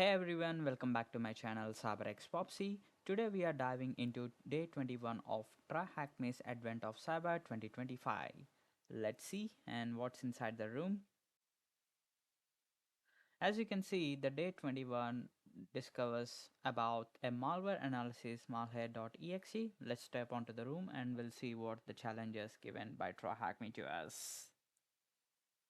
Hey everyone, welcome back to my channel CyberX. Today we are diving into day 21 of TryHackMe's Advent of Cyber 2025. Let's see and what's inside the room. As you can see, the day 21 discovers about a malware analysis Malhare.exe. Let's step onto the room and we'll see what the challenges given by TryHackMe to us.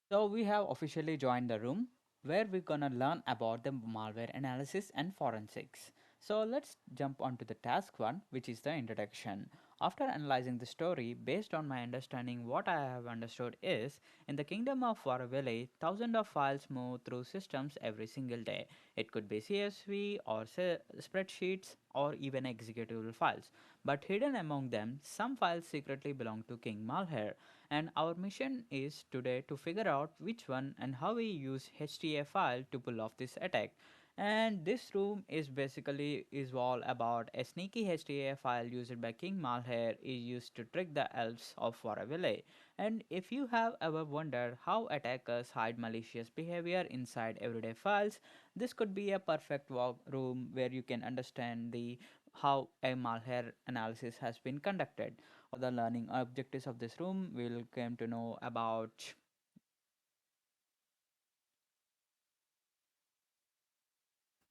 So we have officially joined the room where we're gonna learn about the malware analysis and forensics. So let's jump onto the task one, which is the introduction. After analyzing the story, based on my understanding, what I have understood is in the kingdom of Varaville, thousands of files move through systems every single day. It could be CSV or spreadsheets or even executable files. But hidden among them, some files secretly belong to King Malhare, and our mission is today to figure out which one and how we use HTA file to pull off this attack. And this room is basically is all about a sneaky HTA file used by King Malhare is used to trick the elves of Waraville. And if you have ever wondered how attackers hide malicious behavior inside everyday files, this could be a perfect walk room where you can understand the how a malware analysis has been conducted. The learning objectives of this room, we'll come to know about.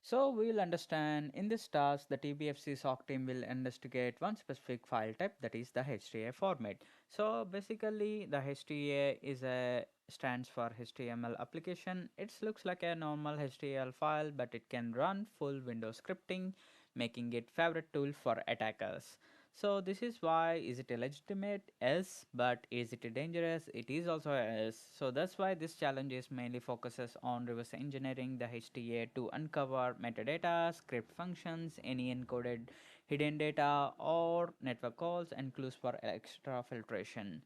So we'll understand in this task the TBFC SOC team will investigate one specific file type, that is the HTA format. So basically the HTA is a stands for HTML application. It looks like a normal HTML file, but it can run full Windows scripting, making it favorite tool for attackers. So this is why is it illegitimate? Yes, but is it dangerous? It is also yes. So that's why this challenge is mainly focuses on reverse engineering the HTA to uncover metadata, script functions, any encoded hidden data or network calls and clues for extra filtration.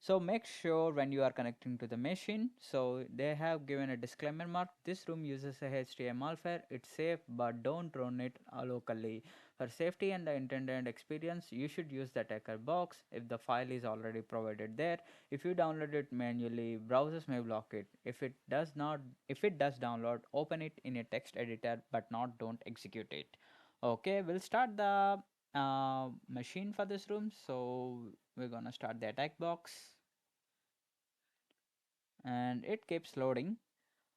So make sure when you are connecting to the machine, so they have given a disclaimer mark. This room uses a HTML file. It's safe, but don't run it locally. For safety and the intended experience, you should use the attacker box if the file is already provided there. If you download it manually, browsers may block it. If it does download, open it in a text editor, but not don't execute it. Okay, we'll start the machine for this room. So we're gonna start the attack box and it keeps loading,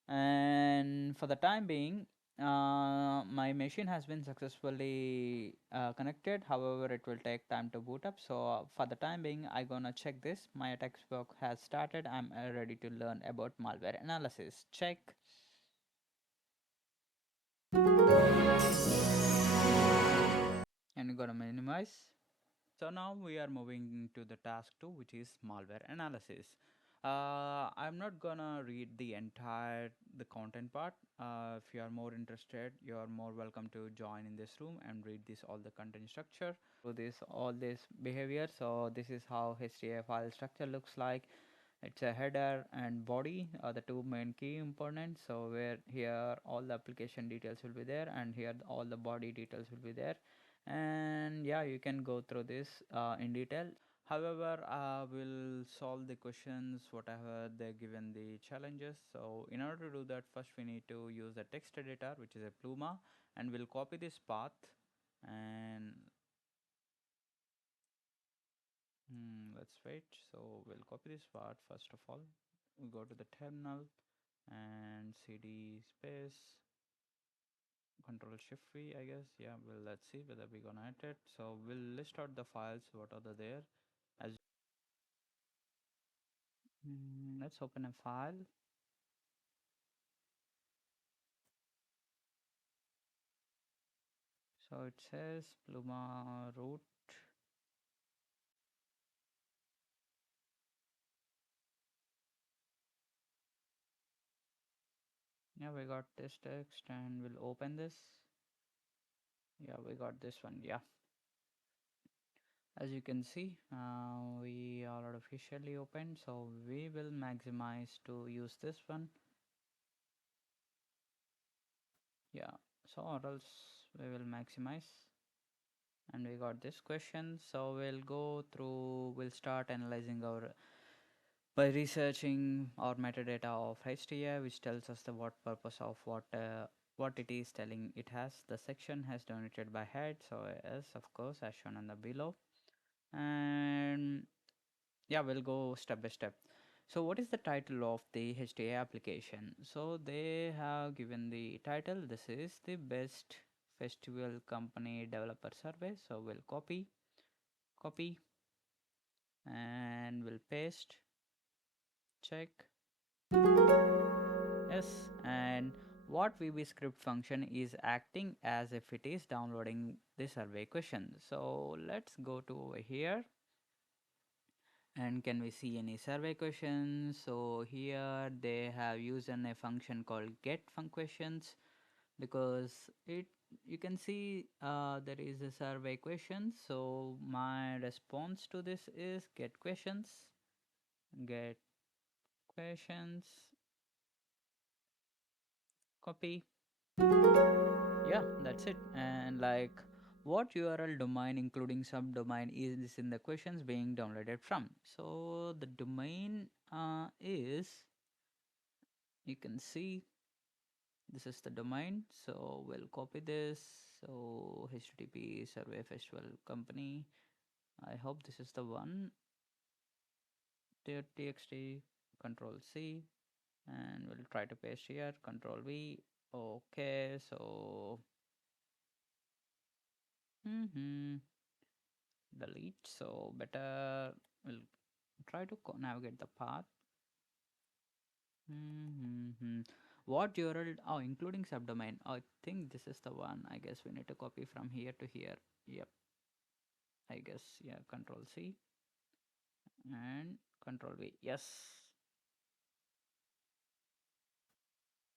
and for the time being my machine has been successfully connected. However, it will take time to boot up, so for the time being I gonna check this. My attack box has started. I'm ready to learn about malware analysis. Check. And you gotta minimize. So now we are moving to the task 2, which is malware analysis. I'm not gonna read the entire the content part. If you are more interested, you are more welcome to join in this room and read this all the content structure. So this all this behavior. So this is how HTA file structure looks like. It's a header and body are the two main key components. So where here all the application details will be there, and here all the body details will be there. And yeah, you can go through this in detail. However, we'll solve the questions whatever they're given the challenges. So in order to do that, first we need to use the text editor, which is a Pluma, and we'll copy this path. And let's wait. So we'll copy this path first of all. We go to the terminal and cd space control shift v, I guess. Yeah, well, let's see whether we're gonna hit it. So we'll list out the files what are there. As let's open a file. So it says Pluma root. Yeah, we got this text and we'll open this. Yeah, we got this one. Yeah, as you can see, we are officially open, so we will maximize to use this one. Yeah, so or else we will maximize. And we got this question, so we'll go through, we'll start analyzing our by researching our metadata of HTA, which tells us the what purpose of what what it is telling. It has the section has donated by head, so yes, of course, as shown on the below. And yeah, we'll go step by step. So what is the title of the HTA application? So they have given the title, this is the best festival company developer survey. So we'll copy and we'll paste, check. Yes, and what VB script function is acting as if it is downloading the survey question. So let's go to over here, and can we see any survey questions? So here they have used a function called get questions, because it, you can see there is a survey question. So my response to this is get questions, copy. Yeah, that's it. And like, what URL domain including subdomain is in the questions being downloaded from? So the domain is, you can see this is the domain. So we'll copy this. So http survey festival company, I hope this is the one. .txt, control C, and we'll try to paste here, control V. Okay, so delete. So better we'll try to navigate the path. What URL? Oh, including subdomain. I think this is the one. I guess we need to copy from here to here. Yep, I guess. Yeah, control C and control V. Yes.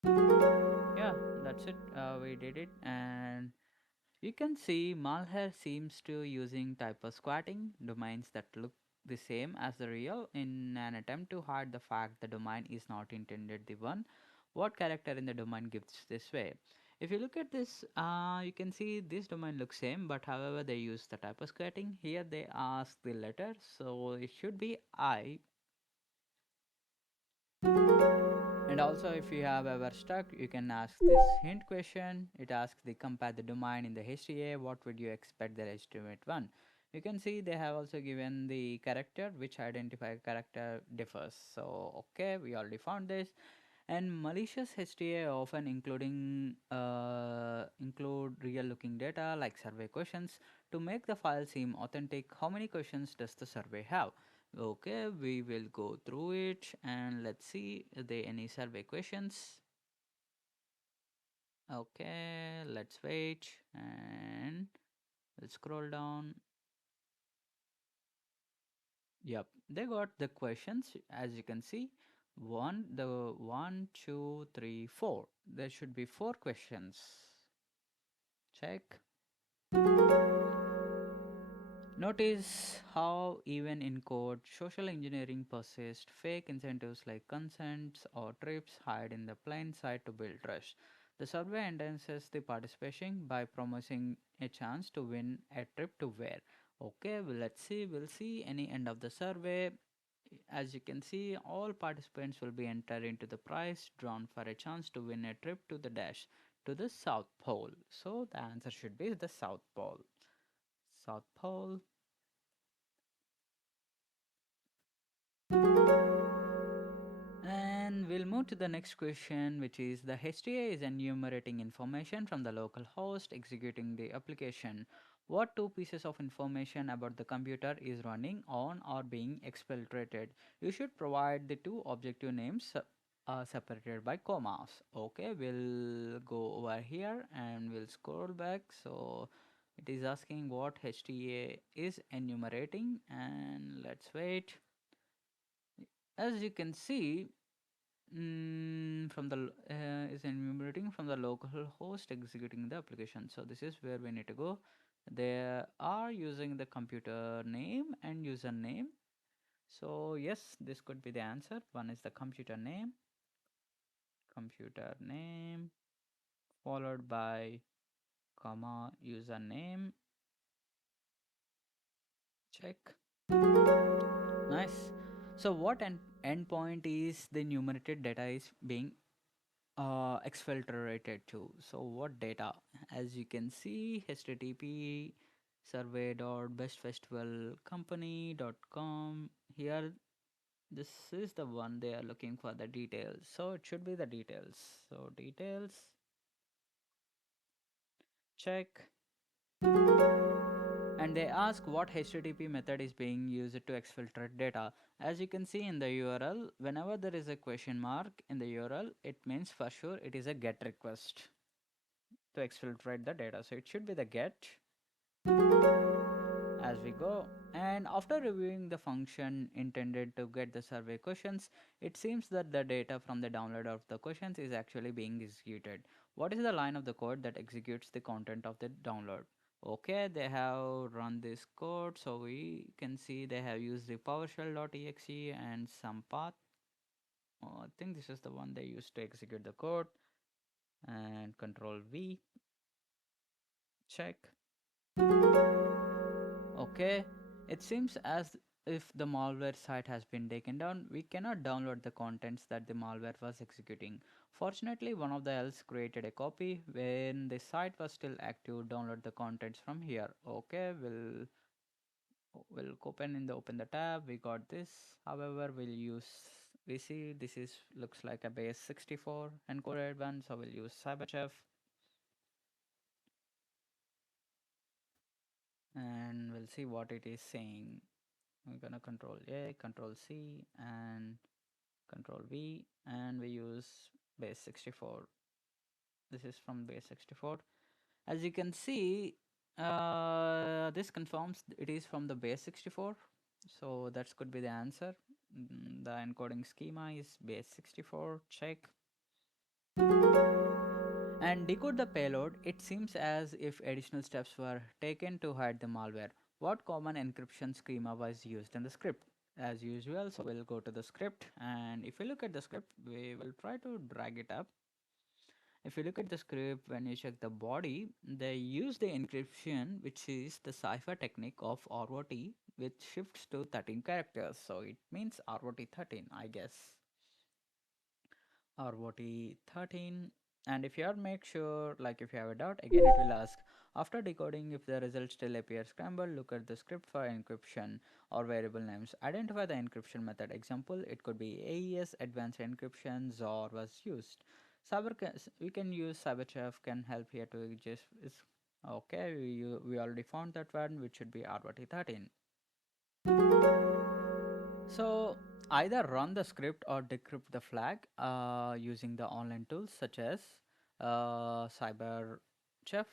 Yeah, that's it. We did it. And you can see Malhare seems to using typo squatting domains that look the same as the real in an attempt to hide the fact the domain is not intended the one. What character in the domain gives this way? If you look at this, you can see this domain looks same, but however they use the typo squatting. Here they ask the letter, so it should be I. And also, if you have ever stuck, you can ask this hint question. It asks the compare the domain in the HTA. What would you expect the legitimate one? You can see they have also given the character which identify character differs. So okay, we already found this. And malicious HTA often include real looking data like survey questions to make the file seem authentic. How many questions does the survey have? Okay, we will go through it and let's see if there any survey questions. Okay, let's wait and let's scroll down. Yep, they got the questions as you can see. One, two, three, four. There should be four questions. Check. Notice how even in code, social engineering persists. Fake incentives like consents or trips hide in the plain sight to build trust. The survey enhances the participation by promising a chance to win a trip to where. Okay, well, let's see. We'll see any end of the survey. As you can see, all participants will be entered into the prize drawn for a chance to win a trip to the dash to the South Pole. So the answer should be the South Pole. South Pole. And we'll move to the next question, which is the HTA is enumerating information from the local host executing the application. What two pieces of information about the computer is running on or being exfiltrated? You should provide the two objective names separated by commas. Okay, we'll go over here and we'll scroll back. So it is asking what HTA is enumerating, and let's wait. As you can see, from the is enumerating from the local host executing the application. So this is where we need to go. They are using the computer name and username. So yes, this could be the answer. One is the computer name followed by comma username. Check. Nice. So what endpoint is the enumerated data is being exfiltrated to. So what data? As you can see, http survey.bestfestivalcompany.com. Here, this is the one they are looking for the details. So it should be the details. So details, check. And they ask what HTTP method is being used to exfiltrate data. As you can see in the URL, whenever there is a question mark in the URL, it means for sure it is a GET request to exfiltrate the data. So it should be the GET as we go. And after reviewing the function intended to get the survey questions, it seems that the data from the download of the questions is actually being executed. What is the line of the code that executes the content of the download? Okay, they have run this code, so we can see they have used the PowerShell.exe and some path. I think this is the one they used to execute the code. And Control V, check. Okay, it seems as if the malware site has been taken down. We cannot download the contents that the malware was executing. Fortunately, one of the else created a copy. When the site was still active, download the contents from here. Okay, we'll open the tab. We got this. However, we see this is looks like a base 64 encoded one, so we'll use cyberchef and we'll see what it is saying. We're gonna control A, control C, and control V, and we use base 64. This is from base 64. As you can see, this confirms it is from the base 64. So that could be the answer. The encoding schema is base 64. Check. And decode the payload. It seems as if additional steps were taken to hide the malware. What common encryption schema was used in the script? As usual, so we'll go to the script, and if you look at the script, we will try to drag it up. If you look at the script, when you check the body, they use the encryption, which is the cipher technique of ROT, which shifts to 13 characters. So it means ROT 13, I guess. ROT 13. And if you are make sure, like if you have a doubt, again it will ask after decoding if the result still appears scrambled, look at the script for encryption or variable names. Identify the encryption method. Example, it could be AES advanced encryption XOR was used. We can use cyberchef can help here to just is okay. We already found that one, which should be ROT 13. So either run the script or decrypt the flag using the online tools such as cyberchef.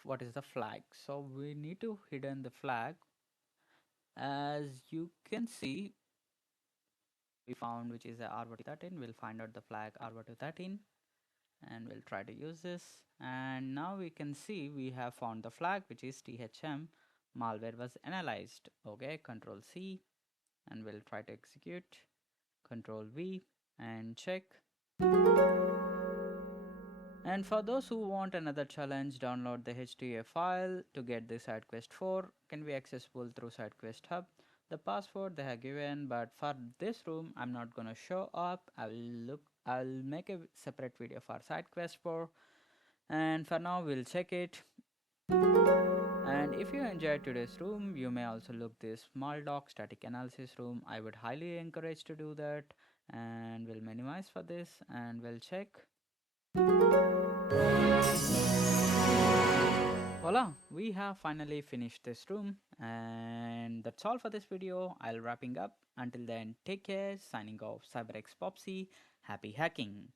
What is the flag? So we need to hidden the flag. As you can see, we found which is a ROT13. We'll find out the flag ROT13 and we'll try to use this. And now we can see we have found the flag, which is THM malware was analyzed. Okay, Control C, and we'll try to execute. Control V and check. And for those who want another challenge, download the HTA file to get the SideQuest 4. Can be accessible through SideQuest Hub. The password they have given, but for this room, I'm not gonna show up. I'll make a separate video for SideQuest 4. And for now, we'll check it. And if you enjoyed today's room, you may also look this Maldoc static analysis room. I would highly encourage to do that. And we'll minimize for this and we'll check. Voila, we have finally finished this room, and that's all for this video. I'll wrapping up. Until then, take care. Signing off, CyberX Popsy. Happy hacking.